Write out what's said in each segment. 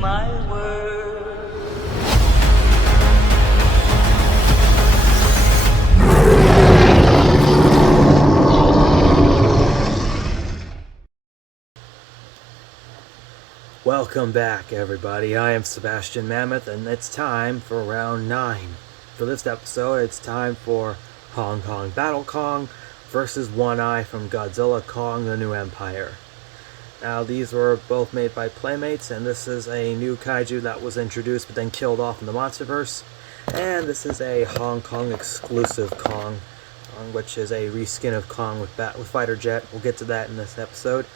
my word. Welcome back, everybody. I am Sebastian Mammoth, and it's time for round 9. For this episode, it's time for Hong Kong Battle Kong versus One Eye from Godzilla Kong: The New Empire. Now, these were both made by Playmates, and this is a new kaiju that was introduced but then killed off in the Monsterverse. And this is a Hong Kong exclusive Kong, which is a reskin of Kong with Fighter Jet. We'll get to that in this episode.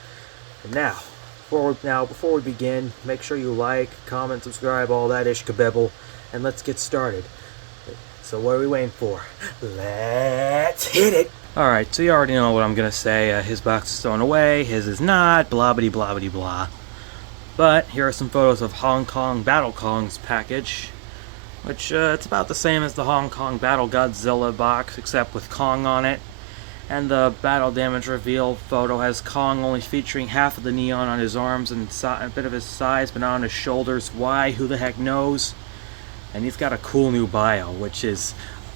And now, before we begin, make sure you like, comment, subscribe, all that ishkabibble, and let's get started. So what are we waiting for? Let's hit it! Alright, so you already know what I'm gonna say. His box is thrown away, his is not, blah bitty blah bitty blah. But here are some photos of Hong Kong Battle Kong's package, which it's about the same as the Hong Kong Battle Godzilla box, except with Kong on it. And the battle damage reveal photo has Kong only featuring half of the neon on his arms and a bit of his sides, but not on his shoulders. Why? Who the heck knows? And he's got a cool new bio, which is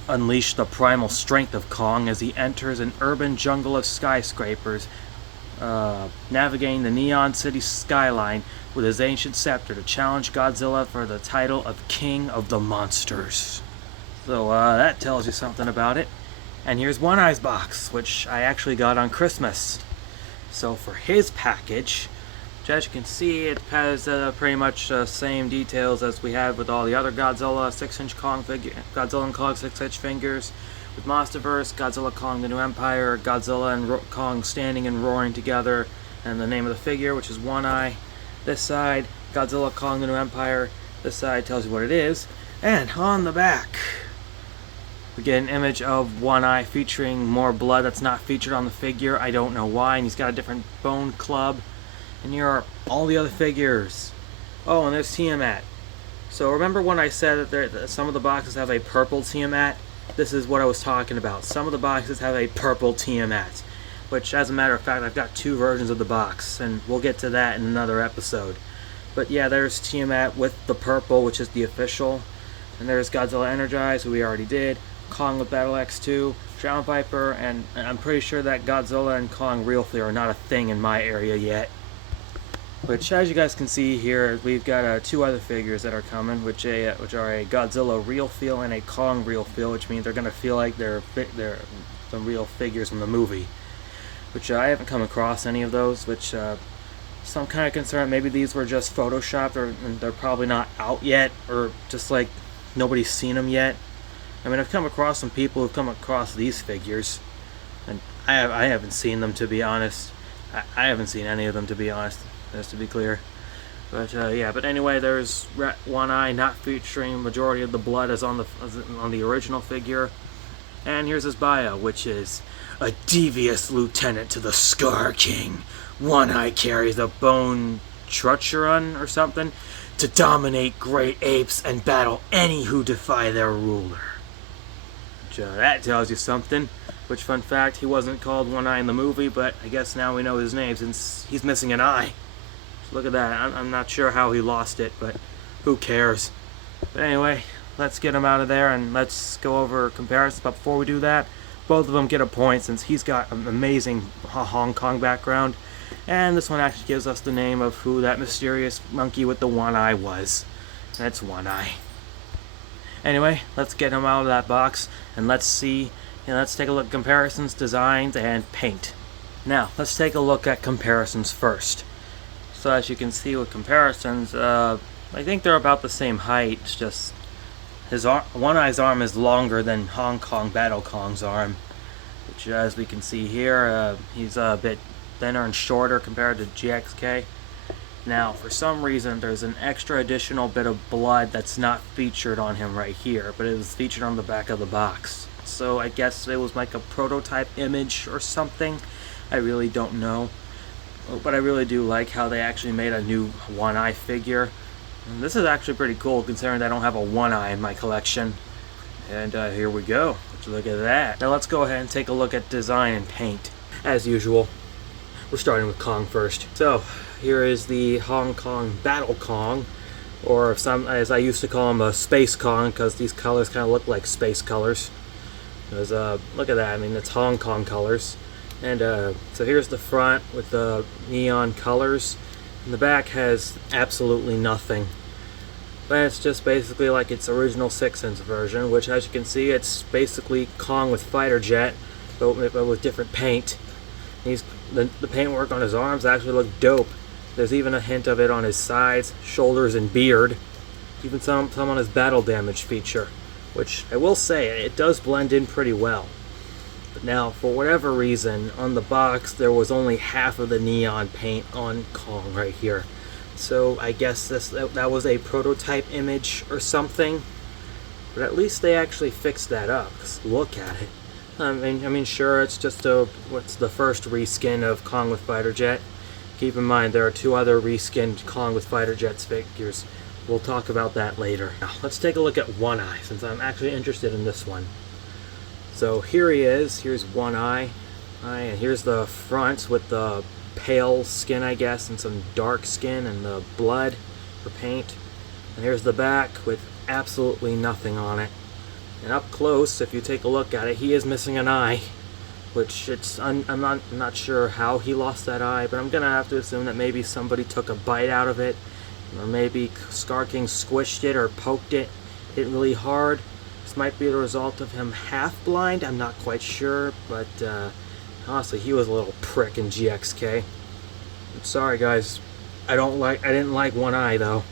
unleash the primal strength of Kong as he enters an urban jungle of skyscrapers, navigating the neon city skyline with his ancient scepter to challenge Godzilla for the title of King of the Monsters. So that tells you something about it. And here's One Eye's box, which I actually got on Christmas. So for his package, which as you can see, it has pretty much the same details as we had with all the other Godzilla 6-inch Kong figure, Godzilla and Kong 6-inch figures. With Monsterverse, Godzilla Kong: The New Empire, Godzilla and Kong standing and roaring together, and the name of the figure, which is One Eye. This side, Godzilla Kong: The New Empire. This side tells you what it is. And on the back, we get an image of One Eye featuring more blood that's not featured on the figure. I don't know why. And he's got a different bone club. And here are all the other figures. Oh, and there's Tiamat. So remember when I said that some of the boxes have a purple Tiamat? This is what I was talking about. Some of the boxes have a purple Tiamat. Which, as a matter of fact, I've got 2 versions of the box. And we'll get to that in another episode. But yeah, there's Tiamat with the purple, which is the official. And there's Godzilla Energized, who we already did. Kong with Battle X2, Drown Viper, and I'm pretty sure that Godzilla and Kong Real Feel are not a thing in my area yet. Which, as you guys can see here, we've got 2 other figures that are coming, which are a Godzilla Real Feel and a Kong Real Feel, which means they're going to feel like they're some real figures from the movie. Which I haven't come across any of those, which so I'm kind of concerned maybe these were just photoshopped, or they're probably not out yet, or just like nobody's seen them yet. I mean, I've come across some people who've come across these figures, and I haven't seen them, to be honest. I haven't seen any of them, to be honest, just to be clear. But yeah, but anyway, there's One Eye not featuring majority of the blood as on the original figure. And here's his bio, which is a devious lieutenant to the Scar King. One Eye carries a bone Trutcheron or something to dominate great apes and battle any who defy their ruler. That tells you something. Which, fun fact, he wasn't called One Eye in the movie, but I guess now we know his name since he's missing an eye. So look at that. I'm not sure how he lost it, but who cares? But anyway, let's get him out of there and let's go over comparisons. But before we do that, both of them get a point since he's got an amazing Hong Kong background. And this one actually gives us the name of who that mysterious monkey with the one eye was. That's One Eye. Anyway, let's get him out of that box and let's see, let's take a look at comparisons, designs, and paint. Now, let's take a look at comparisons first. So as you can see with comparisons, I think they're about the same height. It's just One Eye's arm is longer than Hong Kong Battle Kong's arm, which as we can see here, he's a bit thinner and shorter compared to GXK. Now, for some reason, there's an extra additional bit of blood that's not featured on him right here, but it was featured on the back of the box. So I guess it was like a prototype image or something. I really don't know. But I really do like how they actually made a new One Eye figure. And this is actually pretty cool considering I don't have a One Eye in my collection. And here we go. Let's look at that. Now let's go ahead and take a look at design and paint. As usual, we're starting with Kong first. So here is the Hong Kong Battle Kong, or some, as I used to call him, a Space Kong, because these colors kind of look like space colors. Because, look at that, I mean, it's Hong Kong colors. And so here's the front with the neon colors, and the back has absolutely nothing. But it's just basically like its original 6-inch version, which, as you can see, it's basically Kong with fighter jet, but with different paint. The paintwork on his arms actually look dope. There's even a hint of it on his sides, shoulders, and beard. Even some on his battle damage feature, which I will say, it does blend in pretty well. But now, for whatever reason, on the box there was only half of the neon paint on Kong right here. So I guess that was a prototype image or something. But at least they actually fixed that up. 'Cause look at it. I mean, sure, it's just what's the first reskin of Kong with fighter jet. Keep in mind, there are 2 other reskinned Kong with fighter jets figures. We'll talk about that later. Now, let's take a look at One Eye, since I'm actually interested in this one. So here he is. Here's One Eye. And here's the front with the pale skin, I guess, and some dark skin and the blood for paint. And here's the back with absolutely nothing on it. And up close, if you take a look at it, he is missing an eye, which I'm not sure how he lost that eye, but I'm gonna have to assume that maybe somebody took a bite out of it, or maybe Scar King squished it or poked it, hit really hard. This might be the result of him half blind. I'm not quite sure, but honestly, he was a little prick in GXK. I'm sorry, guys. I didn't like One Eye though.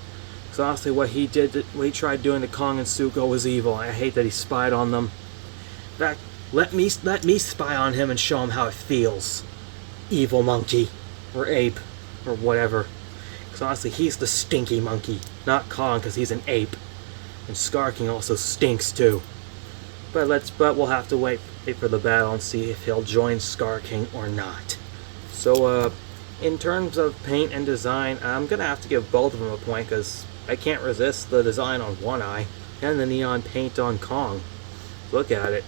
So honestly, what he tried doing to Kong and Suko was evil. I hate that he spied on them. In fact, let me spy on him and show him how it feels. Evil monkey, or ape, or whatever. Because honestly, he's the stinky monkey, not Kong, because he's an ape. And Scar King also stinks too. But we'll have to wait for the battle and see if he'll join Scar King or not. So in terms of paint and design, I'm gonna have to give both of them a point, because I can't resist the design on One Eye and the neon paint on Kong. Look at it.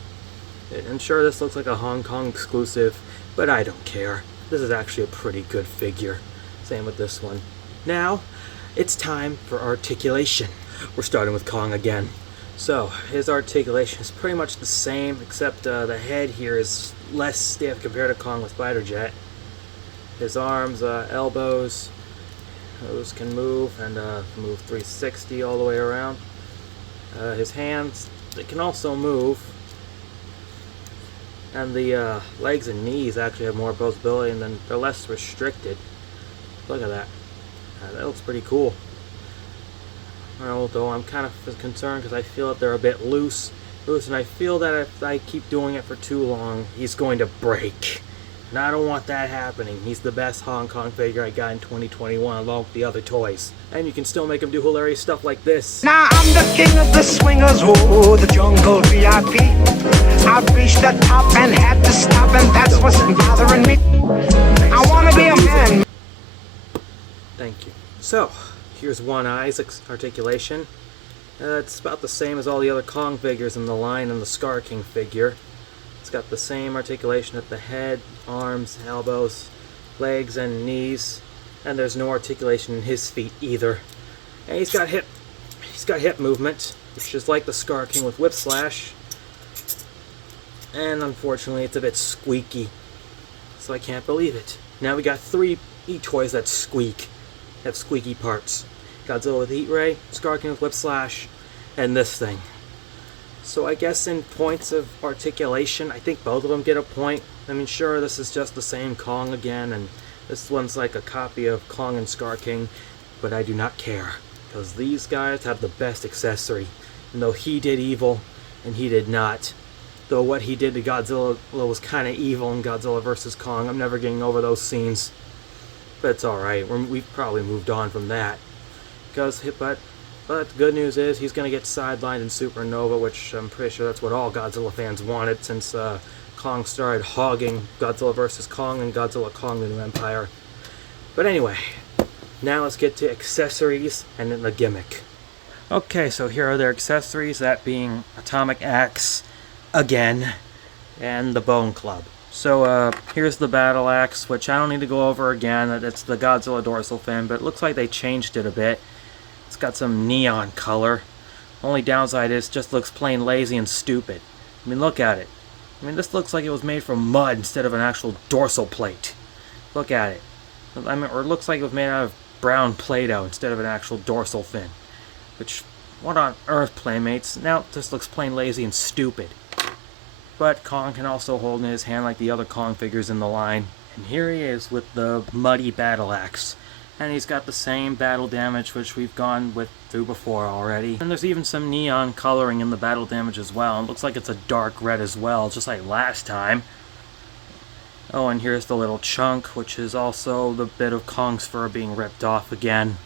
And sure, this looks like a Hong Kong exclusive, but I don't care. This is actually a pretty good figure. Same with this one. Now, it's time for articulation. We're starting with Kong again. So, his articulation is pretty much the same, except the head here is less stiff compared to Kong with fighter jet. His arms, elbows, those can move, and move 360 all the way around. His hands, they can also move. And the legs and knees actually have more posability, and then they're less restricted. Look at that. That looks pretty cool. Although I'm kind of concerned because I feel that they're a bit loose, and I feel that if I keep doing it for too long, he's going to break. And I don't want that happening. He's the best Hong Kong figure I got in 2021 along with the other toys. And you can still make him do hilarious stuff like this. Now I'm the king of the swingers, oh, the jungle VIP. I've reached the top and had to stop, and that's what's bothering me. I want to be a man. Thank you. So, here's One Eye's articulation. It's about the same as all the other Kong figures in the line and the Scar King figure. It's got the same articulation at the head, arms, elbows, legs, and knees. And there's no articulation in his feet either. And he's got hip movement, which is like the Scar King with Whip Slash. And unfortunately, it's a bit squeaky. So I can't believe it. Now we got 3 toys that squeak. Have squeaky parts. Godzilla with Heat Ray, Scar King with Whip Slash, and this thing. So I guess in points of articulation, I think both of them get a point. I mean, sure, this is just the same Kong again, and this one's like a copy of Kong and Scar King, but I do not care, because these guys have the best accessory. And though he did evil, and he did not. Though what he did to Godzilla was kind of evil in Godzilla vs. Kong, I'm never getting over those scenes. But it's alright, we've probably moved on from that. But the good news is he's going to get sidelined in Supernova, which I'm pretty sure that's what all Godzilla fans wanted since Kong started hogging Godzilla vs. Kong and Godzilla Kong the New Empire. But anyway, now let's get to accessories and then the gimmick. Okay, so here are their accessories, that being Atomic Axe, again, and the Bone Club. So here's the Battle Axe, which I don't need to go over again. It's the Godzilla dorsal fin, but it looks like they changed it a bit. It's got some neon color. Only downside is it just looks plain lazy and stupid. I mean, look at it. I mean, this looks like it was made from mud instead of an actual dorsal plate. Look at it. I mean, or it looks like it was made out of brown Play-Doh instead of an actual dorsal fin. Which, what on earth, Playmates? Now, this looks plain lazy and stupid. But Kong can also hold in his hand like the other Kong figures in the line. And here he is with the muddy battle axe. And he's got the same battle damage which we've gone through before already. And there's even some neon coloring in the battle damage as well. It looks like it's a dark red as well, just like last time. Oh, and here's the little chunk, which is also the bit of Kong's fur being ripped off again.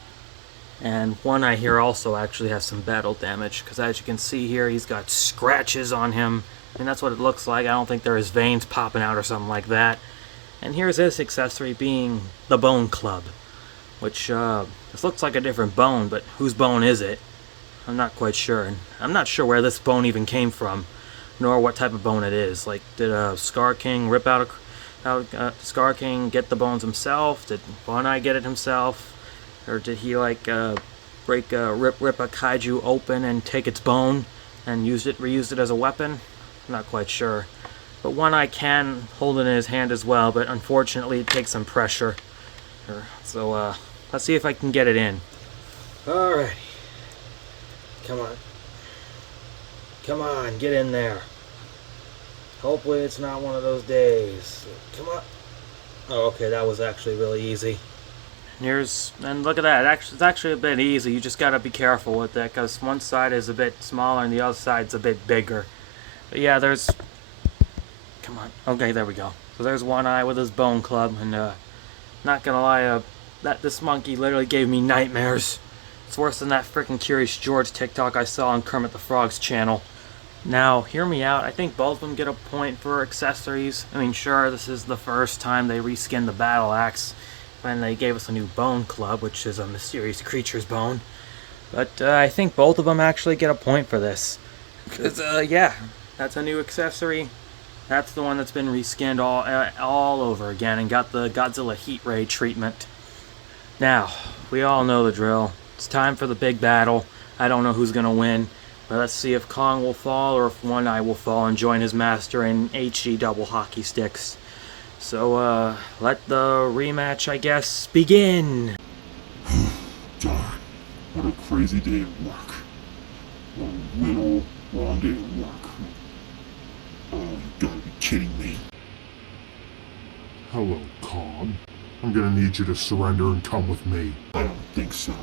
And One Eye here also actually has some battle damage, because as you can see here, he's got scratches on him. And that's what it looks like. I don't think there is veins popping out or something like that. And here's this accessory being the Bone Club. Which, this looks like a different bone, but whose bone is it? I'm not quite sure. And I'm not sure where this bone even came from, nor what type of bone it is. Like, did Scar King rip out Scar King get the bones himself? Did One Eye get it himself? Or did he, like, rip a kaiju open and take its bone and reuse it as a weapon? I'm not quite sure. But One Eye can hold it in his hand as well, but unfortunately it takes some pressure. So, let's see if I can get it in. Alrighty. Come on. Come on, get in there. Hopefully it's not one of those days. Come on. Oh, okay, that was actually really easy. And look at that. It's actually a bit easy. You just gotta be careful with that, because one side is a bit smaller and the other side's a bit bigger. But yeah, come on. Okay, there we go. So there's One Eye with his Bone Club, and not gonna lie, this monkey literally gave me nightmares. It's worse than that frickin' Curious George TikTok I saw on Kermit the Frog's channel. Now, hear me out. I think both of them get a point for accessories. I mean, sure, this is the first time they reskinned the battle axe, and they gave us a new Bone Club, which is a mysterious creature's bone. But I think both of them actually get a point for this. Because, yeah, that's a new accessory. That's the one that's been reskinned all over again and got the Godzilla heat ray treatment. Now, we all know the drill. It's time for the big battle. I don't know who's going to win, but let's see if Kong will fall or if One Eye will fall and join his master in HG double hockey sticks. So, let the rematch, I guess, begin! Darn, what a crazy day at work. A real long day at work. Oh, you gotta be kidding me. Hello, Kong. I'm gonna need you to surrender and come with me. I don't think so.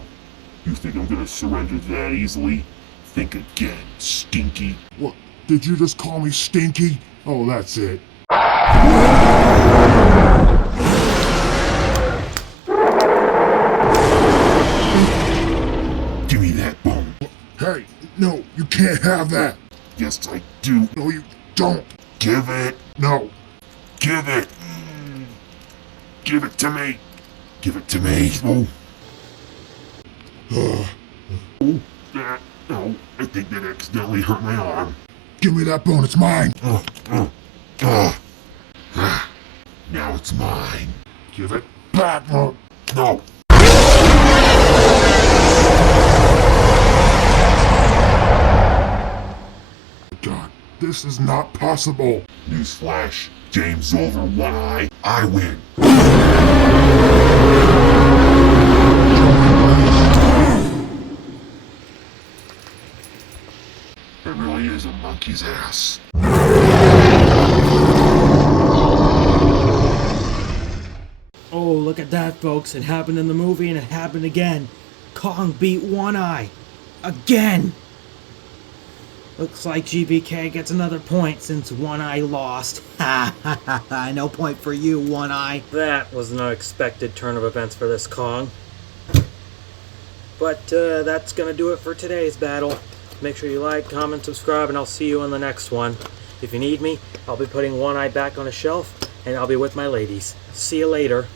You think I'm gonna surrender that easily? Think again, Stinky. What? Did you just call me Stinky? Oh, that's it. Give me that bone. Hey, no, you can't have that. Yes, I do. No, you don't. Give it. No. Give it. Give it to me. Give it to me. Oh. No, I think that accidentally hurt my arm. Give me that bone, it's mine. Now it's mine. Give it back. No. God, this is not possible. Newsflash, game's over, One Eye. I win. It really is a monkey's ass. Oh, look at that, folks. It happened in the movie and it happened again. Kong beat One Eye. Again! Looks like GVK gets another point since One Eye lost. Ha ha ha ha, no point for you, One Eye. That was an unexpected turn of events for this Kong. But that's gonna do it for today's battle. Make sure you like, comment, subscribe, and I'll see you in the next one. If you need me, I'll be putting One Eye back on a shelf, and I'll be with my ladies. See you later.